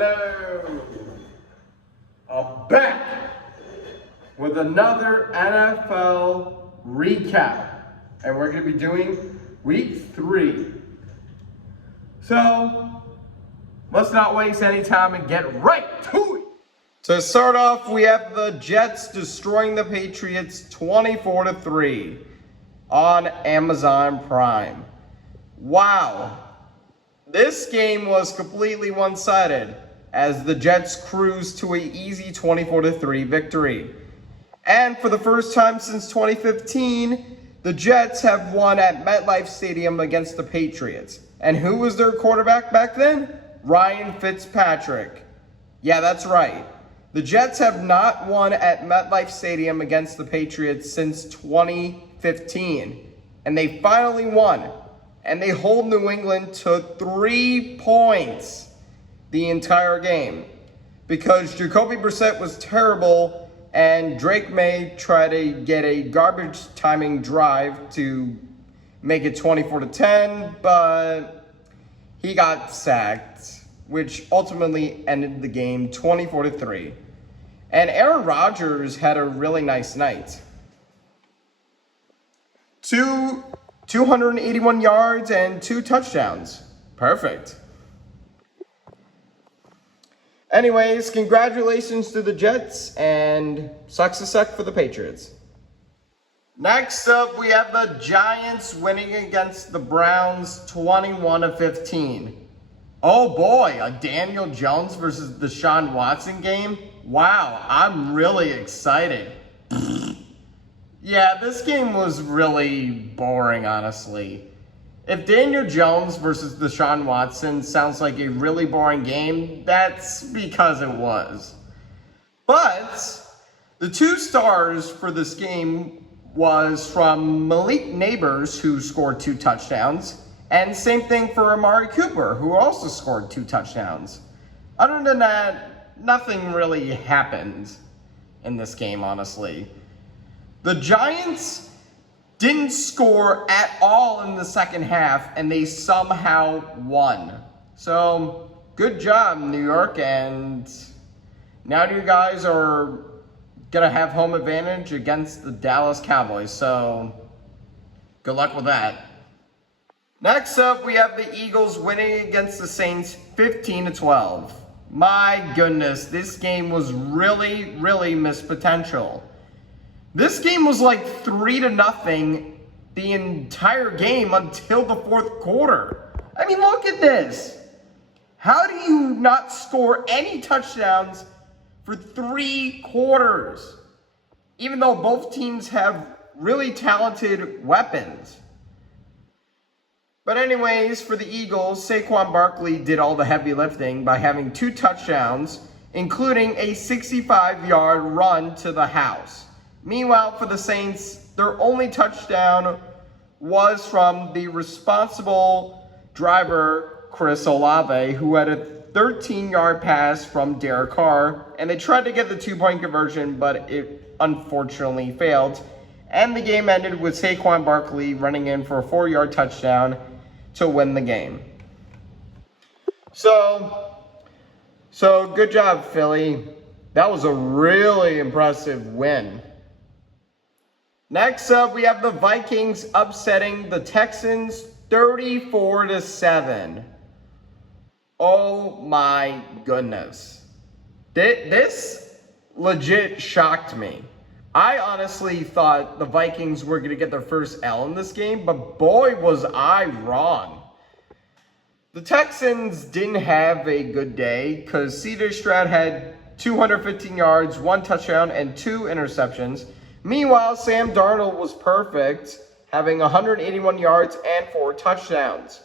Hello. I'm back with another NFL recap. And we're going to be doing week 3. So, let's not waste any time and get right to it. To start off, we have the Jets destroying the Patriots 24-3 on Amazon Prime. Wow. This game was completely one-sided as the Jets cruised to an easy 24-3 victory. And for the first time since 2015, the Jets have won at MetLife Stadium against the Patriots. And who was their quarterback back then? Ryan Fitzpatrick. Yeah, that's right. The Jets have not won at MetLife Stadium against the Patriots since 2015. And they finally won. And they hold New England to 3 points the entire game. Because Jacoby Brissett was terrible and Drake May tried to get a garbage timing drive to make it 24-10, but he got sacked, which ultimately ended the game 24-3. And Aaron Rodgers had a really nice night. 281 yards and 2 touchdowns. Perfect. Anyways, congratulations to the Jets and sucks to suck for the Patriots. Next up, we have the Giants winning against the Browns 21-15. Oh boy, a Daniel Jones versus Deshaun Watson game? Wow, I'm really excited. Yeah, this game was really boring, honestly. If Daniel Jones versus Deshaun Watson sounds like a really boring game, that's because it was. But the 2 stars for this game was from Malik Nabers, who scored 2 touchdowns, and same thing for Amari Cooper, who also scored 2 touchdowns. Other than that, nothing really happened in this game, honestly. The Giants didn't score at all in the second half, and they somehow won. So, good job, New York, and now you guys are going to have home advantage against the Dallas Cowboys, so good luck with that. Next up, we have the Eagles winning against the Saints 15-12. My goodness, this game was really missed potential. This game was like 3-0 the entire game until the 4th quarter. I mean, look at this. How do you not score any touchdowns for 3 quarters? Even though both teams have really talented weapons. But anyways, for the Eagles, Saquon Barkley did all the heavy lifting by having 2 touchdowns, including a 65-yard run to the house. Meanwhile, for the Saints, their only touchdown was from the responsible driver, Chris Olave, who had a 13-yard pass from Derek Carr, and they tried to get the 2-point conversion, but it unfortunately failed. And the game ended with Saquon Barkley running in for a 4-yard touchdown to win the game. So good job, Philly. That was a really impressive win. Next up, we have the Vikings upsetting the Texans 34-7. Oh my goodness. This legit shocked me. I honestly thought the Vikings were going to get their first L in this game, but boy was I wrong. The Texans didn't have a good day because C.J. Stroud had 215 yards, 1 touchdown, and 2 interceptions. Meanwhile, Sam Darnold was perfect, having 181 yards and 4 touchdowns.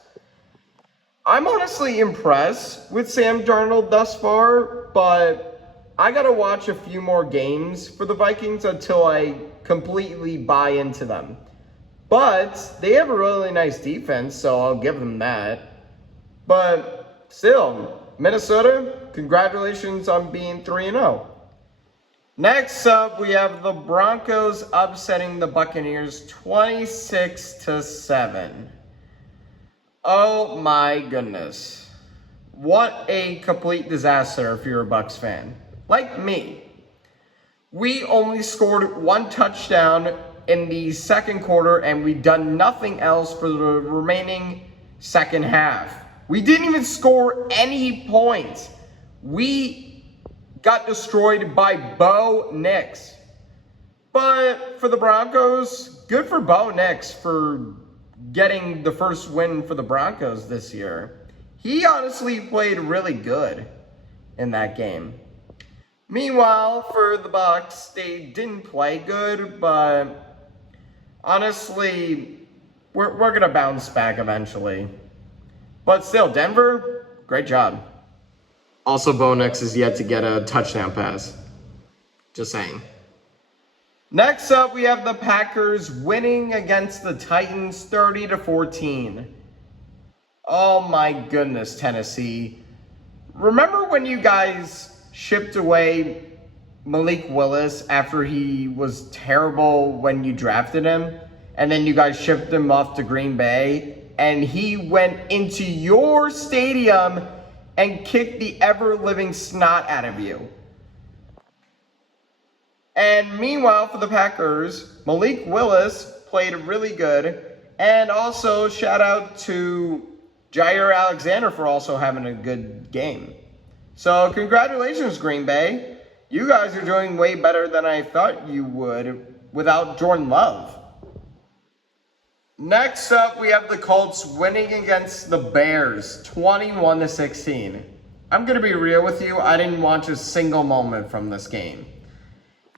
I'm honestly impressed with Sam Darnold thus far, but I gotta watch a few more games for the Vikings until I completely buy into them. But they have a really nice defense, so I'll give them that. But still, Minnesota, congratulations on being 3-0. Next up, we have the Broncos upsetting the Buccaneers 26-7. Oh my goodness. what a complete disaster if you're a Bucs fan. Like me. We only scored 1 touchdown in the second quarter, and we done nothing else for the remaining second half. We didn't even score any points. We got destroyed by Bo Nix. But for the Broncos, good for Bo Nix for getting the first win for the Broncos this year. He honestly played really good in that game. Meanwhile, for the Bucs, they didn't play good, but honestly, we're going to bounce back eventually. But still, Denver, great job. Also, Bo Nix is yet to get a touchdown pass. Just saying. Next up, we have the Packers winning against the Titans 30-14. Oh my goodness, Tennessee. Remember when you guys shipped away Malik Willis after he was terrible when you drafted him? And then you guys shipped him off to Green Bay? And he went into your stadium and kicked the ever-living snot out of you. And meanwhile, for the Packers, Malik Willis played really good. And also, shout out to Jair Alexander for also having a good game. So, congratulations, Green Bay. You guys are doing way better than I thought you would without Jordan Love. Next up, we have the Colts winning against the Bears, 21-16. I'm going to be real with you. I didn't watch a single moment from this game.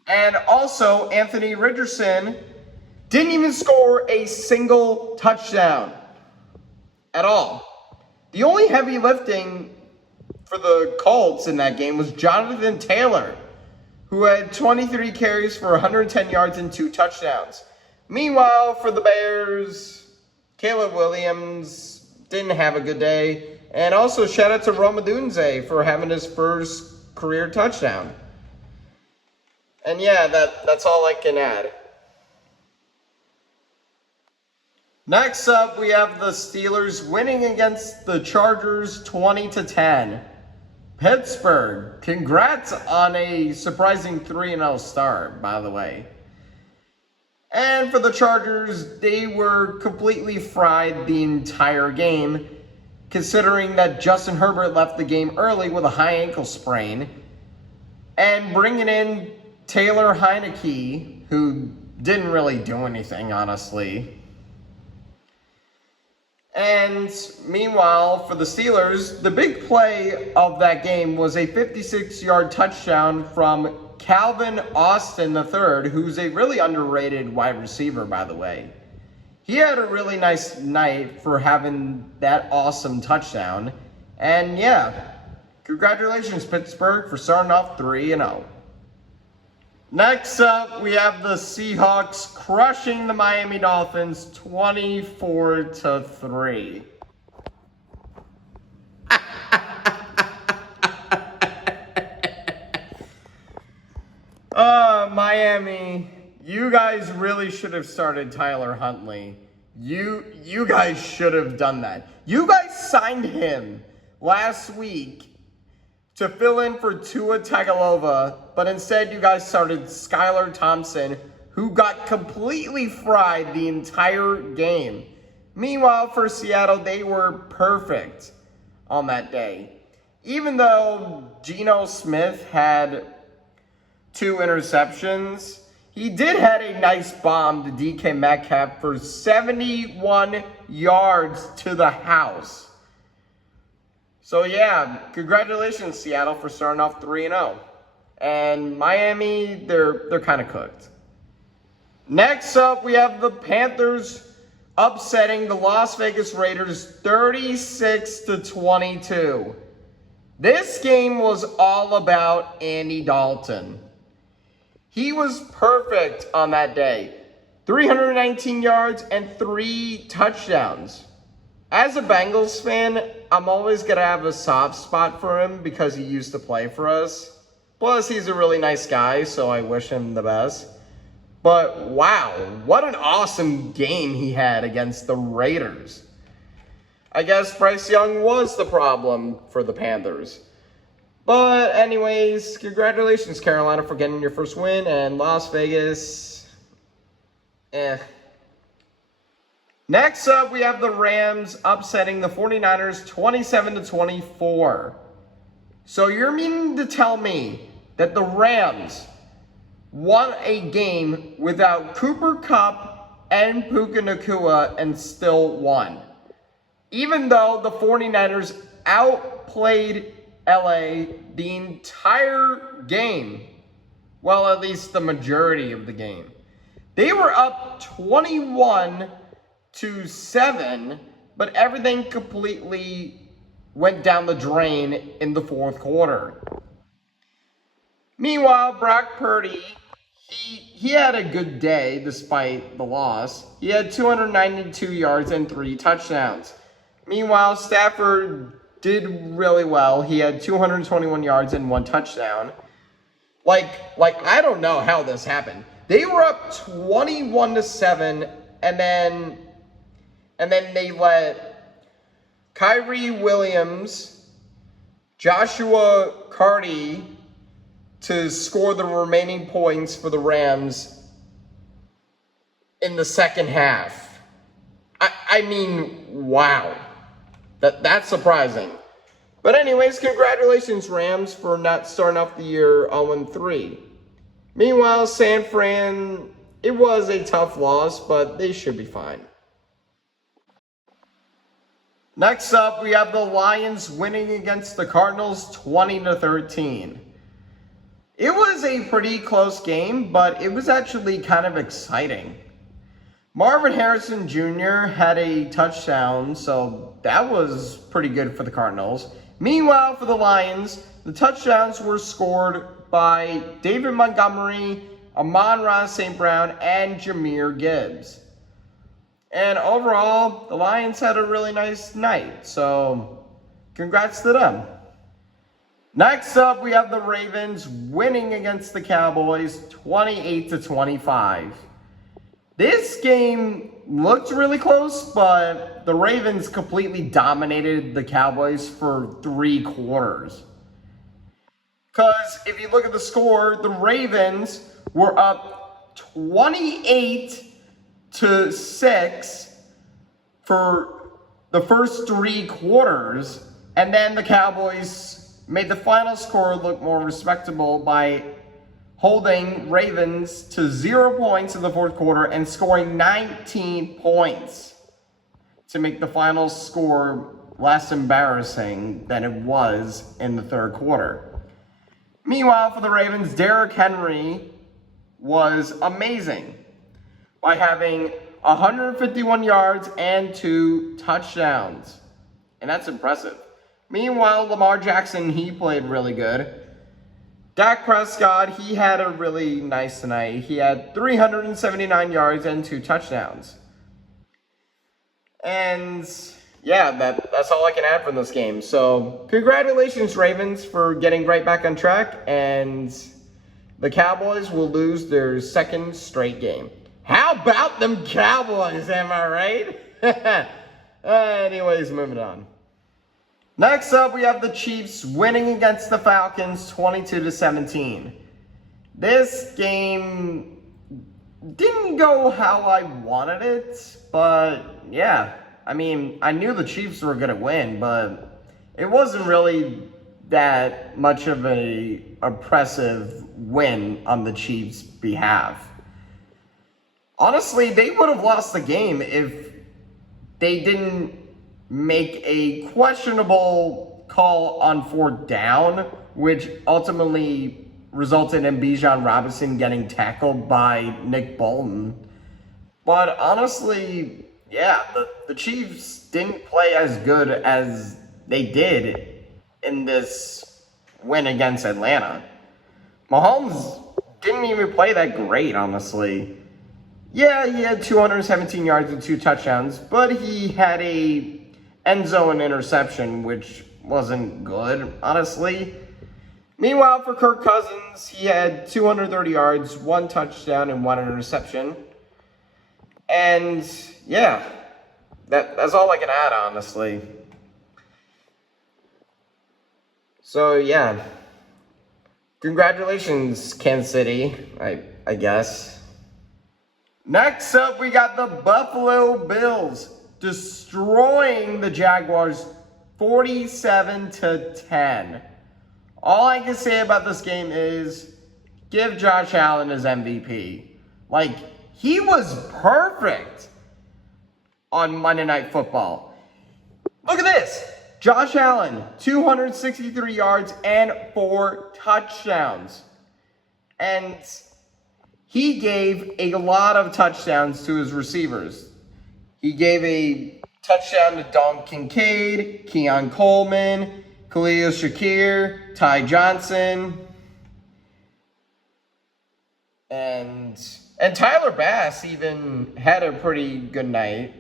And also, Anthony Richardson didn't even score a single touchdown at all. The only heavy lifting for the Colts in that game was Jonathan Taylor, who had 23 carries for 110 yards and 2 touchdowns. Meanwhile, for the Bears, Caleb Williams didn't have a good day. And also, shout out to Rome Odunze for having his first career touchdown. And yeah, that's all I can add. Next up, we have the Steelers winning against the Chargers 20-10. Pittsburgh, congrats on a surprising 3-0 start, by the way. And for the Chargers, they were completely fried the entire game, considering that Justin Herbert left the game early with a high ankle sprain, and bringing in Taylor Heineke, who didn't really do anything, honestly. And meanwhile, for the Steelers, the big play of that game was a 56-yard touchdown from Calvin Austin III, who's a really underrated wide receiver, by the way. He had a really nice night for having that awesome touchdown. And yeah, congratulations, Pittsburgh, for starting off 3-0. Next up, we have the Seahawks crushing the Miami Dolphins 24-3. Miami, you guys really should have started Tyler Huntley. You guys should have done that. You guys signed him last week to fill in for Tua Tagovailoa, but instead you guys started Skylar Thompson, who got completely fried the entire game. Meanwhile, for Seattle, they were perfect on that day. Even though Geno Smith had 2 interceptions, he did have a nice bomb to DK Metcalf for 71 yards to the house. So yeah, congratulations, Seattle, for starting off 3-0. And Miami, they're kind of cooked. Next up, we have the Panthers upsetting the Las Vegas Raiders 36-22. This game was all about Andy Dalton. He was perfect on that day. 319 yards and 3 touchdowns. As a Bengals fan, I'm always going to have a soft spot for him because he used to play for us. Plus, he's a really nice guy, so I wish him the best. But wow, what an awesome game he had against the Raiders. I guess Bryce Young was the problem for the Panthers. But anyways, congratulations, Carolina, for getting your first win, and Las Vegas, Next up, we have the Rams upsetting the 49ers 27-24. So you're meaning to tell me that the Rams won a game without Cooper Kupp and Puka Nacua and still won, even though the 49ers outplayed LA the entire game. Well, at least the majority of the game. They were up 21-7, but everything completely went down the drain in the fourth quarter. Meanwhile, Brock Purdy, he had a good day despite the loss. He had 292 yards and 3 touchdowns. Meanwhile, Stafford did really well. He had 221 yards and 1 touchdown. Like I don't know how this happened. They were up 21-7, and then they let Kyrie Williams, Joshua Carty to score the remaining points for the Rams in the second half. I mean, wow. That's surprising. But anyways, congratulations, Rams, for not starting off the year 0-3. Meanwhile, San Fran, it was a tough loss, but they should be fine. Next up, we have the Lions winning against the Cardinals 20-13. It was a pretty close game, but it was actually kind of exciting. Marvin Harrison Jr. had a touchdown, so that was pretty good for the Cardinals. Meanwhile, for the Lions, the touchdowns were scored by David Montgomery, Amon-Ra St. Brown, and Jahmyr Gibbs. And overall, the Lions had a really nice night, so congrats to them. Next up, we have the Ravens winning against the Cowboys 28-25. This game looked really close, but the Ravens completely dominated the Cowboys for 3 quarters. Because if you look at the score, the Ravens were up 28-6 for the first 3 quarters, and then the Cowboys made the final score look more respectable by holding Ravens to 0 points in the fourth quarter and scoring 19 points to make the final score less embarrassing than it was in the third quarter. Meanwhile, for the Ravens, Derrick Henry was amazing by having 151 yards and 2 touchdowns. And that's impressive. Meanwhile, Lamar Jackson, he played really good. Dak Prescott, he had a really nice night. He had 379 yards and 2 touchdowns. And yeah, that's all I can add from this game. So congratulations, Ravens, for getting right back on track. And the Cowboys will lose their 2nd straight game. How about them Cowboys, am I right? Anyways, moving on. Next up, we have the Chiefs winning against the Falcons 22-17. This game didn't go how I wanted it, but yeah. I mean, I knew the Chiefs were going to win, but it wasn't really that much of a impressive win on the Chiefs' behalf. Honestly, they would have lost the game if they didn't make a questionable call on 4th down, which ultimately resulted in Bijan Robinson getting tackled by Nick Bolton. But honestly, yeah, the Chiefs didn't play as good as they did in this win against Atlanta. Mahomes didn't even play that great, honestly. Yeah, he had 217 yards and 2 touchdowns, but he had a end zone interception, which wasn't good, honestly. Meanwhile, for Kirk Cousins, he had 230 yards, 1 touchdown, and 1 interception. And yeah, That's all I can add, honestly. So yeah, congratulations, Kansas City. I guess. Next up, we got the Buffalo Bills destroying the Jaguars 47-10. All I can say about this game is give Josh Allen his MVP. Like, he was perfect on Monday Night Football. Look at this. Josh Allen, 263 yards and 4 touchdowns. And he gave a lot of touchdowns to his receivers. He gave a touchdown to Dalton Kincaid, Keon Coleman, Khalil Shakir, Ty Johnson, and Tyler Bass even had a pretty good night,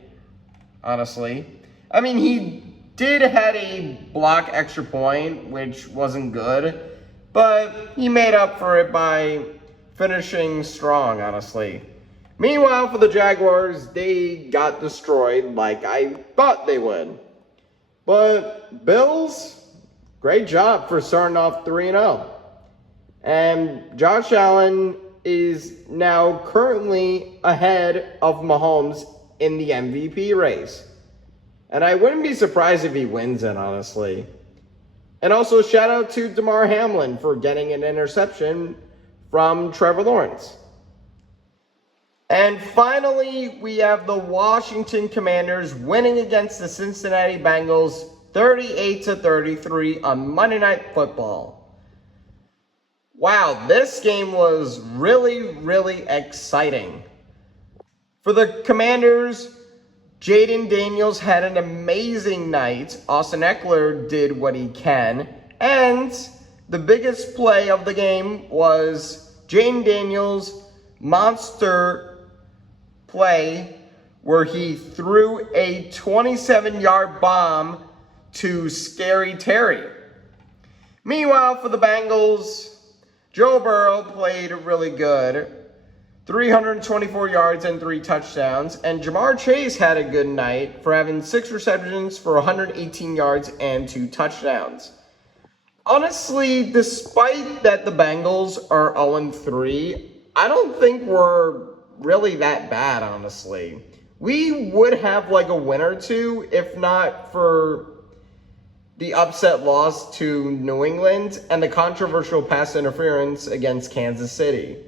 honestly. I mean, he did had a block extra point, which wasn't good, but he made up for it by finishing strong, honestly. Meanwhile, for the Jaguars, they got destroyed like I thought they would. But Bills, great job for starting off 3-0. And Josh Allen is now currently ahead of Mahomes in the MVP race. And I wouldn't be surprised if he wins it, honestly. And also shout out to Damar Hamlin for getting an interception from Trevor Lawrence. And finally, we have the Washington Commanders winning against the Cincinnati Bengals 38-33 on Monday Night Football. Wow, this game was really, really exciting. For the Commanders, Jaden Daniels had an amazing night. Austin Eckler did what he can. And the biggest play of the game was Jaden Daniels' monster play where he threw a 27-yard bomb to Scary Terry. Meanwhile, for the Bengals, Joe Burrow played really good. 324 yards and 3 touchdowns. And Jamar Chase had a good night for having 6 receptions for 118 yards and 2 touchdowns. Honestly, despite that the Bengals are 0-3, I don't think we're really that bad, honestly. We would have like a win or two if not for the upset loss to New England and the controversial pass interference against Kansas City.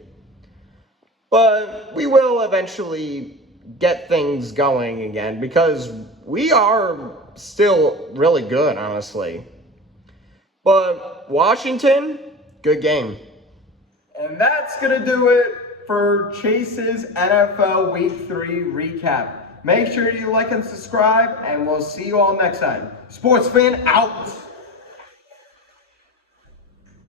But we will eventually get things going again because we are still really good, honestly. But Washington, good game. And that's going to do it for Chase's NFL Week 3 recap. Make sure you like and subscribe, and we'll see you all next time. Sports Fan out.